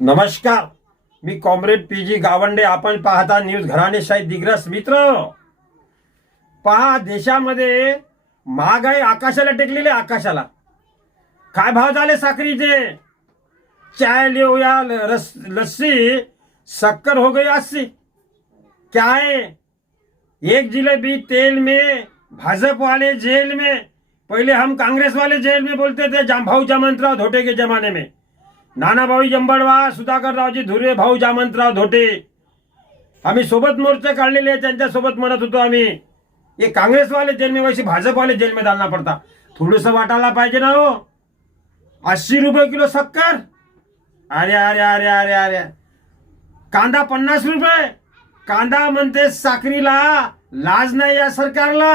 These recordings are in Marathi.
नमस्कार, मी कॉम्रेड पीजी गावंडे. आपण पाहता न्यूज घराणेशाही दिग्रस. मित्र पहा, देशामध्ये महागाई आकाशाला टेकलेली. आकाशाला काय भाव झाले साखरीचे. चाय ले या लस्सी, शक्कर हो गई 80. क्या है, एक जिलेबी तेल में, भाजपा वाले जेल में. पहले हम कांग्रेस वाले जेल में बोलते थे, भाऊ जामंतराव धोटे के जमाने में. नानाभाऊ जंबडवा, सुधाकररावजी धुरे, भाऊ जामंतराव धोटे, आम्ही सोबत मोर्चे काढलेले. त्यांच्या सोबत म्हणत होतो आम्ही, ये कांग्रेस वाले जेल में वैसे भाजपा वाले जेल में डालना पड़ता. थोडस वाटायला पाहिजे ना हो. 80 रुपये किलो शक्कर. अरे अरे अरे अरे अरे. कांदा 50 रुपये. कांदा म्हणते साखरीला लाज नाही या सरकारला.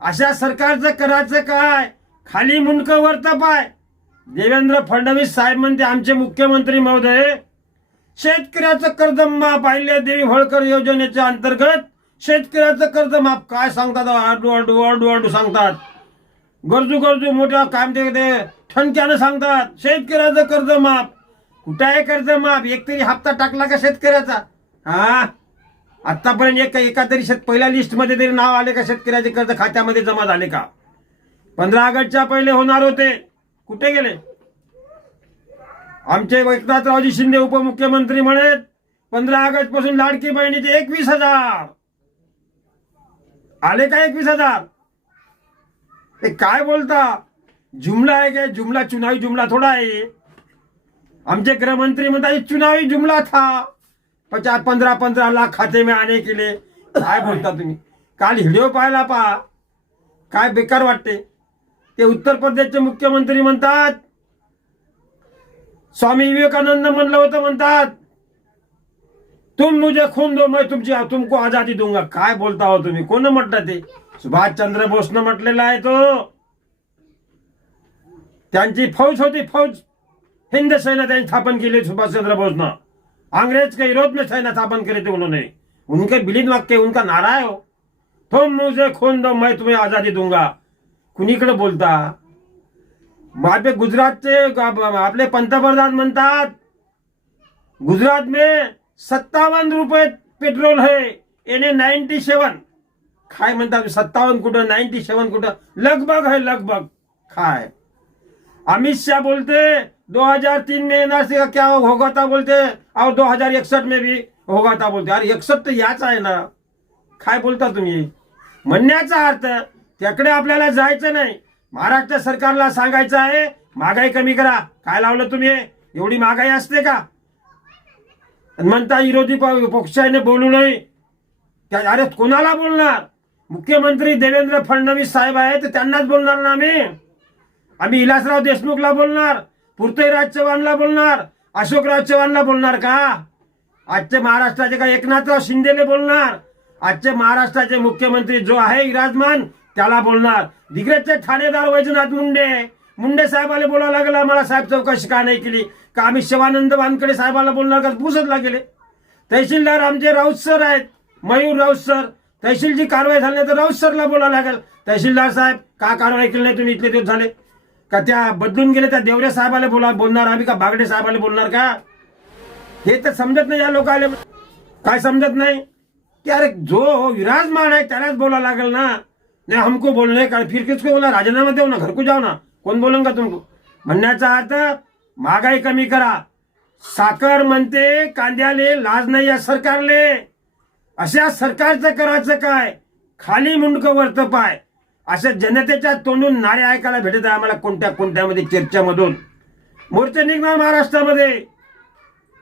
अशा सरकारचं करायचं काय. खाली मुंडकं वरतं पाय. देवेंद्र फडणवीस साहेब म्हणते, आमचे मुख्यमंत्री महोदय, शेतकऱ्याचं कर्ज माफ. अहिल्यादेवी होळकर योजनेच्या अंतर्गत शेतकऱ्याचं कर्ज माफ. काय सांगतात, आडू सांगतात. गरजू मोठ्या काय म्हणते ठणक्यानं सांगतात, शेतकऱ्याचं कर्ज माफ. कुठं आहे कर्ज माफ. एक तरी हप्ता टाकला का शेतकऱ्याचा. हा, आतापर्यंत एका तरी पहिल्या लिस्ट मध्ये तरी नाव आले का शेतकऱ्याचे कर्ज खात्यामध्ये जमा झाले का. 15 ऑगस्टच्या पहिले होणार होते, कुठे गेले. आमचे एकनाथरावजी शिंदे उपमुख्यमंत्री म्हणत 15 ऑगस्ट पासून लाडकी बहिणीचे 21,000 आले का. 21,000 काय बोलता. जुमला आहे काय. जुमला चुनावी जुमला थोडा आहे. आमचे गृहमंत्री म्हणतात चुनावी जुमला था. 15 लाख खाते में आने के लिए. काय बोलता तुम्ही. काल व्हिडिओ पाहायला पहा, काय बेकार वाटते. ते उत्तर प्रदेशचे मुख्यमंत्री म्हणतात, स्वामी विवेकानंद म्हणलं होतं, म्हणतात तुम मुझे खून दो मैं तुमको आजादी दूंगा. काय बोलता हो तुम्ही. कोण म्हटलं ते. सुभाषचंद्र बोसनं म्हटलेला आहे तो. त्यांची फौज होती, फौज. हिंद सेना त्यांनी स्थापन केली सुभाषचंद्र बोसनं. अंग्रेज के विरोध में सेना स्थापन करी थी उन्होंने. उनके बिलीन वाक्य, उनका नारा है हो, तुम मुझे खून दो मैं तुम्हें आजादी दूंगा. कुणीकडे बोलता. आपले गुजरातचे आपले पंतप्रधान म्हणतात, गुजरात में 57 रुपये पेट्रोल है. याने 97. काय म्हणतात. 57 कुठं, 97 कुठं. लगभग है, लगभग. काय अमित शाह बोलते 2003 में एनआरसी का क्या होगा था बोलते, और 2061 में भी होगा था बोलते. अरे 61 तर याच आहे ना. काय बोलता तुम्ही. म्हणण्याचा अर्थ त्याकडे आपल्याला जायचं नाही. महाराष्ट्र सरकारला सांगायचं आहे, महागाई कमी करा. काय लावलं तुम्ही. एवढी महागाई असते का. म्हणता विरोधी पक्षाने बोलू नये. अरे कोणाला बोलणार. मुख्यमंत्री देवेंद्र फडणवीस साहेब आहेत, त्यांनाच बोलणार ना आम्ही विलासराव देशमुखला बोलणार, पृथ्वीराज चव्हाणला बोलणार, अशोकराव चव्हाणला बोलणार का. आजचे महाराष्ट्राचे का एकनाथराव शिंदेले बोलणार. आजचे महाराष्ट्राचे मुख्यमंत्री जो आहे विराजमान त्याला बोलणार. दिग्रजचे ठाणेदार वैजनाथ मुंडे साहेबाला बोलावं लागलं आम्हाला. साहेब चौकशी का नाही केली. का आम्ही शिवानंद वानकडे साहेबाला बोलणार का. पुसतला गेले. तहसीलदार आमचे राऊत सर आहेत, मयूर राऊत सर. तहसीलची कारवाई झाली नाही तर राऊत सरला बोलावं लागेल. तहसीलदार साहेब का कारवाई केली नाही तुम्ही इथले दिवस झाले का. त्या बदलून गेले त्या देवरे साहेबाला बोलणार आम्ही का बागडे साहेबाला बोलणार का. हे तर समजत नाही या लोकांना. काय समजत नाही की अरे जो विराजमान आहे त्यालाच बोलावं लागेल ना. नहीं हमको बोलने का, फिर किसको बोला. राजीनामा दो ना, घर को जाओ ना. कोण बोलेगा तुमको. म्हणण्याचा अर्थ महागाई कमी करा. साखर म्हणते कांद्याले लाज नाही या सरकारले. अशा सरकारचं करायचं काय. खाली मुंडकं वरतं पाय. अशा जनतेच्या तोंडून नारे ऐकायला भेटत आहे आम्हाला. कोणत्यामध्ये चर्चामधून मोर्चे निघणार महाराष्ट्रामध्ये.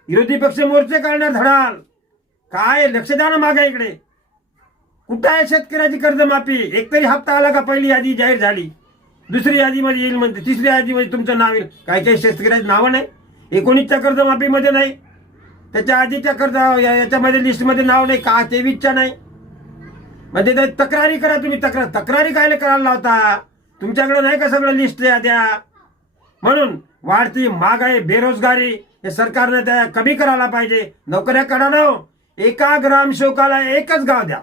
विरोधी पक्ष मोर्चे काढणार धडाल. काय लक्ष द्या ना महागाईकडे. कुठं आहे शेतकऱ्याची कर्जमाफी. एक तरी हप्ता आला का. पहिली यादी जाहीर झाली, दुसरी यादीमध्ये येईल म्हणते, तिसऱ्या यादीमध्ये तुमचं नाव येईल. काही शेतकऱ्याची नावं नाही. 19च्या कर्जमाफीमध्ये नाही, त्याच्या आधीच्या कर्ज याच्यामध्ये लिस्टमध्ये नाव नाही का. 23च्या नाही. म्हणजे तक्रारी करा तुम्ही. तक्रारी काय करायला लावता. तुमच्याकडे नाही का सगळं लिस्ट द्या. म्हणून वाढती महागाई, बेरोजगारी हे सरकारने त्या कमी करायला पाहिजे. नोकऱ्या काढा ना. एका ग्रामसेवकाला एकच गाव द्या.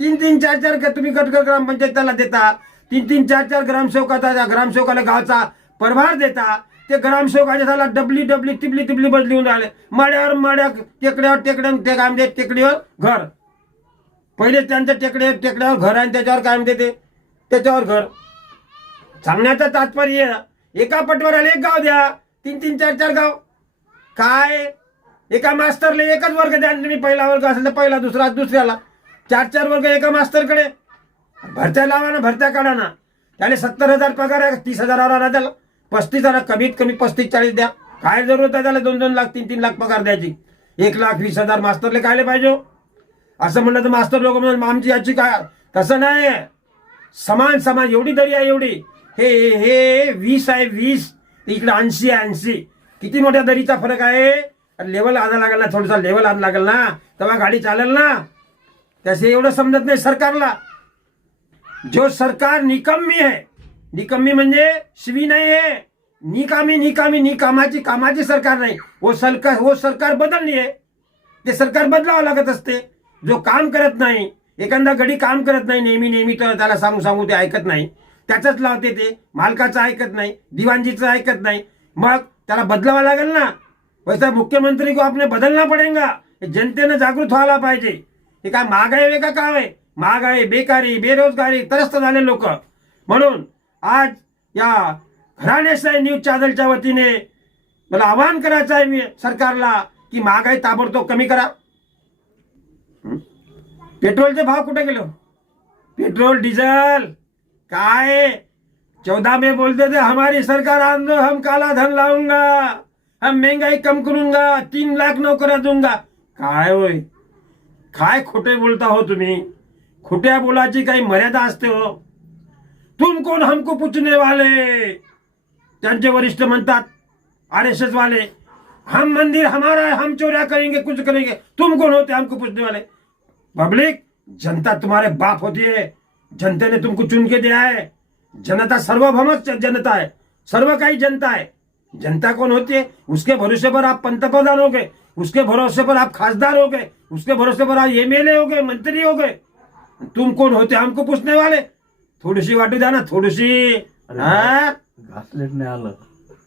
3-3, 4-4 तुम्ही गट ग्रामपंचायत त्याला देता. 3-3, 4-4 ग्रामसेवकाचा ग्रामसेवकाला गावचा प्रभार देता. ते ग्रामसेवक आज झाला डबली डबली टिबली टिबली बदली होऊन राहिले. माड्यावर माड्या, टेकड्यावर टेकड्या, ते काय म्हणते टेकडीवर घर. पहिले त्यांच्या टेकड्यावर घर आहे, त्याच्यावर काय म्हणते ते त्याच्यावर घर. सांगण्याचं तात्पर्य एका पटवाऱ्याला एक गाव द्या, 3-3, 4-4 गाव. काय एका मास्तरला एकच वर्ग द्या. तुम्ही पहिला वर्ग असेल तर पहिला, दुसरा दुसऱ्याला, 4-4 वर्ग एका मास्तरकडे. भरत्या लावा ना, भरत्या काढा ना. त्याला 70,000 पगार आहे, 30,000 आला त्याला. 35,000 कमीत कमी 35-40 द्या. काय जरूरत आहे त्याला 2-2 लाख 3-3 लाख पगार द्यायची. 1,20,000 मास्तरले कायले पाहिजे असं म्हणलं तर मास्तर लोक म्हणून आमची याची काय. तसं नाही, समान समान एवढी दरी आहे एवढी. हे 20 आहे 20, इकडे 80 आहे 80. किती मोठ्या दरीचा फरक आहे. लेवल आणायला लागेल ना, थोडासा लेवल आणायला लागेल ना, तेव्हा गाडी चालेल ना. त्याचे एवढं समजत नाही सरकारला. जो सरकार निकम्मी है, निकम्मी म्हणजे शिवी नाही आहे, कामाची सरकार नाही. वो सरकार बदलली आहे. ते सरकार बदलावं लागत असते. जो काम करत नाही, एखादा गडी काम करत नाही नेहमी तर त्याला सांगू ते ऐकत नाही. त्याचंच लावते ते, मालकाचं ऐकत नाही, दिवाणजीचं ऐकत नाही. मग त्याला बदलावं लागेल ना. वैसा मुख्यमंत्री को आपने बदलना पडेगा. जनतेनं जागृत व्हायला पाहिजे. हे काय महागाई वेगळा काय आहे. महागाई, बेकारी, बेरोजगारी, त्रस्त झाले लोक. म्हणून आज या घराणेशाही न्यूज चॅनलच्या वतीने मला आवाहन करायचं आहे मी सरकारला की महागाई ताबडतोब कमी करा. पेट्रोलचे भाव कुठे गेलो. पेट्रोल डिझेल काय 14 में बोलते थे हमारी सरकार आंदो, हम काला धन लाऊंगा, हम महंगाई कम करूंगा, 3 लाख नौकऱ्या दूंगा. काय होय, काय खोटे बोलता हो तुम्ही. खोट्या बोलाची काही मर्यादा असते हो. तुम कोण हमको पूछने वाले. त्यांचे वरिष्ठ म्हणतात RSS वाले, हम मंदिर हमारा है, हम चोरिया करेंगे, कुछ करेंगे. तुम कौन होते हमको पूछने वाले. पब्लिक, जनता तुम्हारे बाप होती है. जनता ने तुमको चुन के दिया है. जनता सार्वभौम जनता है, सर्व काही जनता है. जनता कौन होती है. उसके भरोसे पर आप पंतप्रधान हो गए, उसके भरोसे पर आप खासदार हो गए, उसके भरोसे पर आप MLA हो गए, मंत्री हो गए. तुम कौन होते हमको पूछने वाले. थोडीशी वाटू द्या ना, थोडीशी. घासलेट नाही आलं.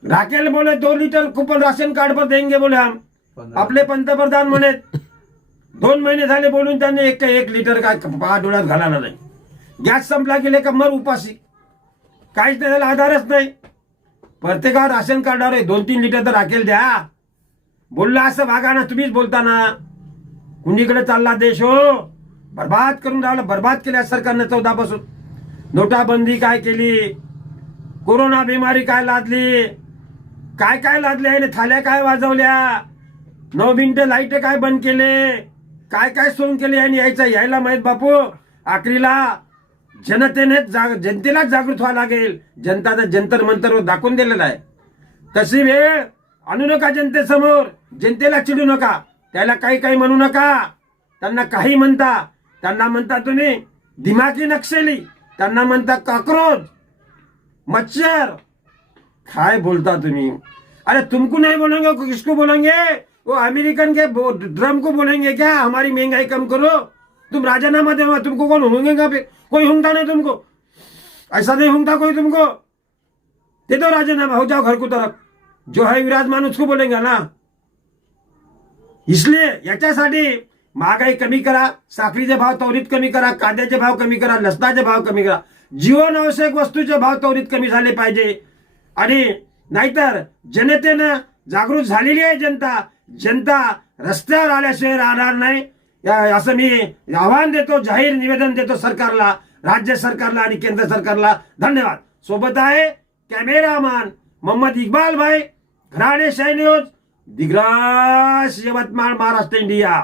राकेल बोले 2 लीटर कूपन राशन कार्ड पर देंगे बोले हम. आपले पंतप्रधान म्हणे 2 महिने झाले बोलून त्यांनी एक लिटर काय डोळ्यात घालायला नाही. गॅस संपला गेले का मर उपाशी. काहीच नाही, त्याला आधारच नाही. प्रत्येकावर राशन कार्डावर 2-3 लिटर तर राखेल द्या. बोलला असं वागा ना, तुम्हीच बोलता ना. कुणीकडे चालला देश हो. बर्बाद करून राहिला, बर्बाद केल्या सरकारनं 14 पासून. नोटाबंदी काय केली, कोरोना बिमारी काय लादली, काय लादले आहे. थाल्या काय वाजवल्या, 9 मिनिटं लाईट काय बंद केले, काय सोन केले आणि यायला माहित बापू. आखरीला जनतेलाच जागृत व्हावं लागेल. जनता तर जंतर मंतरवर दाखवून दिलेला आहे. तशी वेळ आणू नका जनतेसमोर. जनतेला चिडू नका, त्याला काही म्हणू नका. त्यांना काही म्हणता, त्यांना म्हणता तुम्ही दिमागी नक्षली, त्यांना म्हणता कॉकरोच, मच्छर. काय बोलता तुम्ही. अरे तुमको नहीं बोलेंगे, किसको बोलेंगे. वो अमेरिकन के ड्रम को बोलेंगे क्या हमारी महंगाई कम करो. तुम राजीनामा दो, तुमको कौन होंगेगा. फिर कोई होंगता नहीं तुमको, ऐसा नहीं होंगता कोई तुमको. दे दो राजीनामा, हो जाओ घर को तरफ. जो है विराजमान उसको बोलेंगे ना. इसलिए याच्यासाठी महागाई कमी करा, साखरीचे भाव त्वरित कमी करा, कांद्याचे भाव कमी करा, लसणाचे भाव कमी करा. जीवन आवश्यक वस्तूचे भाव त्वरित कमी झाले पाहिजे. आणि नाहीतर जनतेनं जागृत झालेली आहे. जनता रस्त्यावर आल्याशिवाय राहणार नाही. असं मी आवाहन देतो, जाहीर निवेदन देतो सरकारला, राज्य सरकारला आणि केंद्र सरकारला. धन्यवाद. सोबत आहे कॅमेरामॅन मोहम्मद इक्बाल भाई, घराणेशाही न्यूज, दिग्रस, यवतमाळ, महाराष्ट्र, इंडिया.